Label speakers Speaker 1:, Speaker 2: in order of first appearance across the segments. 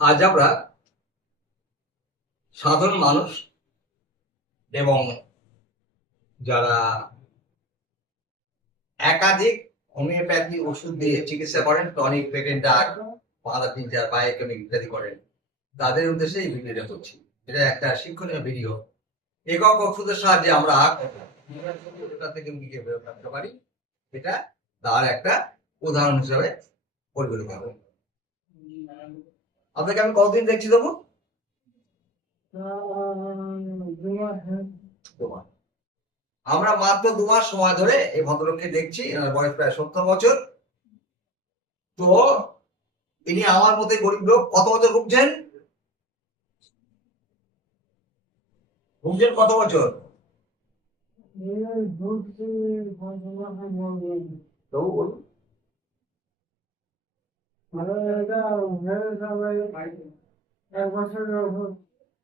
Speaker 1: আজ আমরা সাধারণ মানুষ এবং যারা একাধিক হোমিওপ্যাথি ওষুধ দিয়ে চিকিৎসা করেন টনিক পেটেন্টার পাঁদা তিনচার বায়োকেমিক ইত্যাদি করেন, তাদের উদ্দেশ্যে এই ভিডিওটা করছি। এটা একটা শিক্ষণীয় ভিডিও। একক ওষুধের সাহায্যে আমরা থেকে পারি, এটা তার একটা উদাহরণ হিসাবে পরিগণিত হবে। আপনাকে আমি কতদিন দেখছি দেবো? আমরা মাত্র দু মাস সময় ধরে এই ভদ্রলোককে দেখছি এনার বয়স প্রায় সত্তর বছর। তো ইনি আমার মতে গরিব লোক কত বছর ভুগছেন? ভুগছেন কত বছর? তবু বলুন।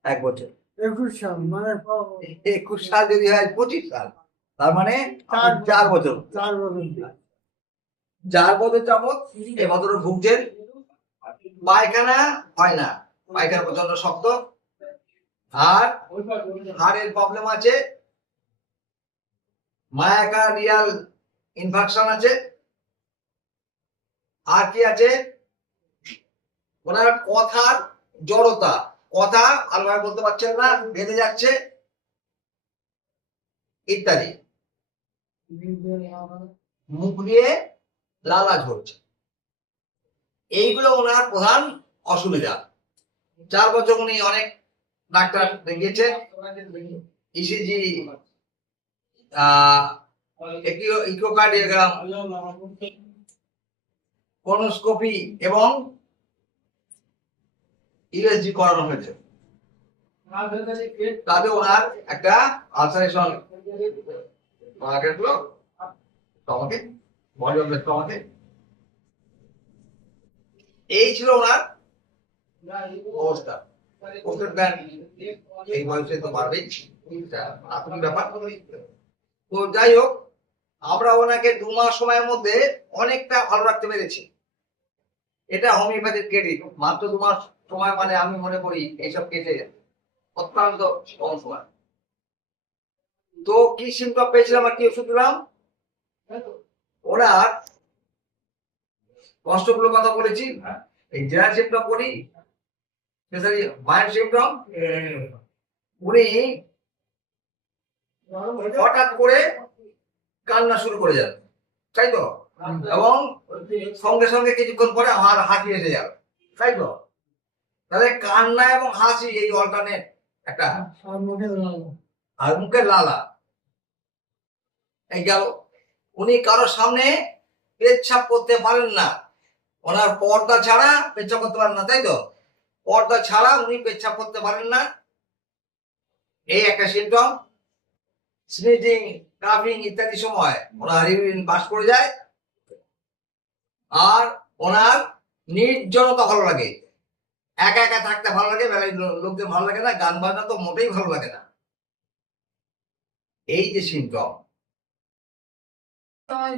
Speaker 1: এক বছর।
Speaker 2: একুশ সাল মানে
Speaker 1: একুশ সাল যদি হয় পঁচিশ সাল। তার মানে
Speaker 2: চার
Speaker 1: বছর।
Speaker 2: চার বছর।
Speaker 1: চার বছর যাবত এই ভদ্রলোক ভুগছেন। পায়খানা হয় না। পায়খানা প্রচণ্ড শক্ত। আর হাড়ের প্রবলেম আছে। মায়াকার্ডিয়াল ইনফেকশন আছে। আর কি আছে? ওনার কথার জড়তা। কথা ভালোভাবে বলতে পারছেন না, বেঁধে যাচ্ছে। ইত্যাদি। মুখ দিয়ে লালা ঝরছে। এইগুলো ওনার প্রধান অসুবিধা। চার বছর উনি অনেক ডাক্তার দেখিয়েছেন। ইসিজি ইকোকার্ডিওগ্রাম কোনোস্কোপি এবং ইউএসজি করানো হয়েছে। তাতে ওনার একটা আলসারেশন এই ছিল ওনার অবস্থা। এই তো ব্যাপার। তো যাই হোক, আমরা ওনাকে দু মাস সময়ের মধ্যে অনেকটা ভালো রাখতে পেরেছি। এটা হোমিওপ্যাথির ক্রেডিট মাত্র দু মাস সময় মানে আমি মনে করি এইসব কেসে অত্যন্ত কম সময়। তো কি সিমটম পেয়েছিলাম আর কি ওষুধ দিলাম? ওনার কষ্টগুলোর কথা বলেছি। এই জেনারেল সিমটম বলি স্পেশালি মাইন্ড সিমটম উনি হঠাৎ করে কান্না শুরু করে যান। তাই তো? এবং সঙ্গে সঙ্গে কিছুক্ষণ পরে আমার হাসি এসে যাবে। তাই তো? তাহলে কান্না এবং হাসি এই অল্টারনেট একটা আর মুখের লালা। এই গেল। উনি কারোর সামনে পেচ্ছাপ করতে পারেন না। ওনার পর্দা ছাড়া পেচ্ছাপ করতে পারেন না, তাই তো? পর্দা ছাড়া উনি পেচ্ছাপ করতে পারেন না। এই একটা সিমটম স্নিজিং কাফিং ইত্যাদি সময় ওনার পাস করে যায়। আর ওনার নির্জনতা ভালো লাগে। একা একা থাকতে ভালো লাগে বেলায় লো- ভালো লাগে না গান বাজনা তো মোটেই ভালো লাগে না। এই যে সিমটম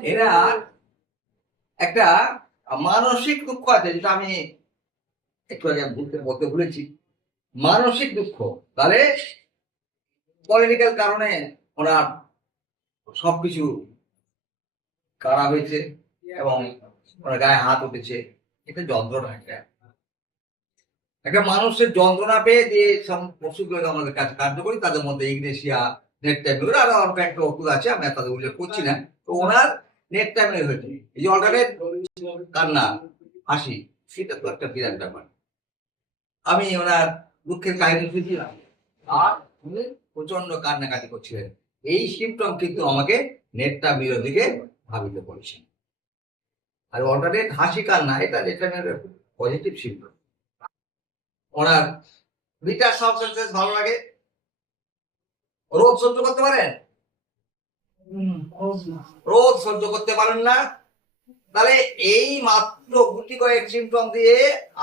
Speaker 1: এরা একটা মানসিক দুঃখ আছে যেটা আমি একটু আগে বলতে বলতে ভুলেছি। মানসিক দুঃখ তাহলে পলিটিক্যাল কারণে ওনার সবকিছু কারা হয়েছে এবং ওনার গায়ে হাত উঠেছে। এটা যন্ত্রণা, একটা। একটা মানুষের যন্ত্রণা পেয়ে যে সব ওষুধগুলো আমাদের কাছে কার্যকরী, তাদের মধ্যে ইগনেশিয়া, নেট ট্যাবলেট আরও অল্প একটা ওষুধ আছে, আমি তাদের উল্লেখ করছি না। তো ওনার নেট ট্যাবলেট হয়েছে। এই যে অল্টারনেট কান্না, হাসি, সেটা তো একটা বিরাট ব্যাপার। আমি ওনার দুঃখের কাহিনী শুনছিলাম। আর উনি প্রচণ্ড কান্নাকাটি করছিলেন। এই সিমটম কিন্তু আমাকে নেটটা বিরোধীকে ভাবিত করেছে। আর অল্টারনেট হাসি কান্না এটা যেটা পজিটিভ সিমটম ওনার বিটার সাবস্টেন্সেস ভালো লাগে। রোদ সহ্য করতে পারেন? রোদ সহ্য করতে পারেন না? তাহলে এই মাত্র গুটি কয়েক সিমটম দিয়ে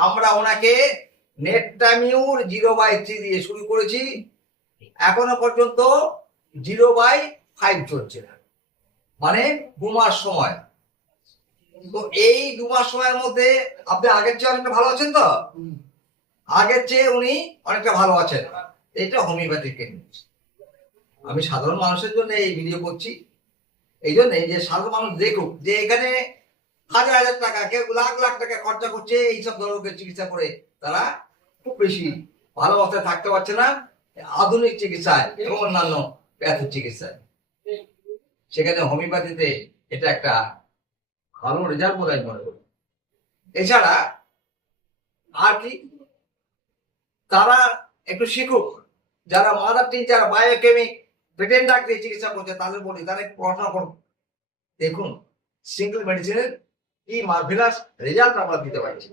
Speaker 1: আমরা ওনাকে নেটটামিউর জিরো বাই থ্রি দিয়ে শুরু করেছি। এখনও পর্যন্ত জিরো বাই ফাইভ চলছে। মানে ঘুমার সময়। তো এই দু মাস সময়ের মধ্যে আপনি আগের চেয়ে অনেকটা ভালো আছেন তো? আগের চেয়ে উনি অনেকটা ভালো আছেন। এটা হোমিওপ্যাথিক ট্রিটমেন্ট আমি সাধারণ মানুষের জন্য এই ভিডিও করছি। এই জন্যে যে সাধারণ মানুষ দেখুক যে এখানে হাজার হাজার টাকা কেউ লাখ লাখ টাকা খরচা করছে এইসব ধরনের চিকিৎসা করে তারা খুব বেশি ভালো অবস্থায় থাকতে পারছে না আধুনিক চিকিৎসায় এবং অন্যান্য প্যাথিক চিকিৎসায় সেখানে হোমিওপ্যাথিতে এটা একটা ভালো রেজাল্ট বোধ হয় মনে করি। এছাড়া আর কি, তারা একটু শিখুক, যারা মাদার টিচার বায়োকেমিক ব্রিটেন ডাক দিয়ে চিকিৎসা করছে, তাদের বলি, তারা একটু পড়াশোনা করুন। দেখুন সিঙ্গেল মেডিসিনের কি মার্ভেলাস রেজাল্ট আমরা দিতে পারছি।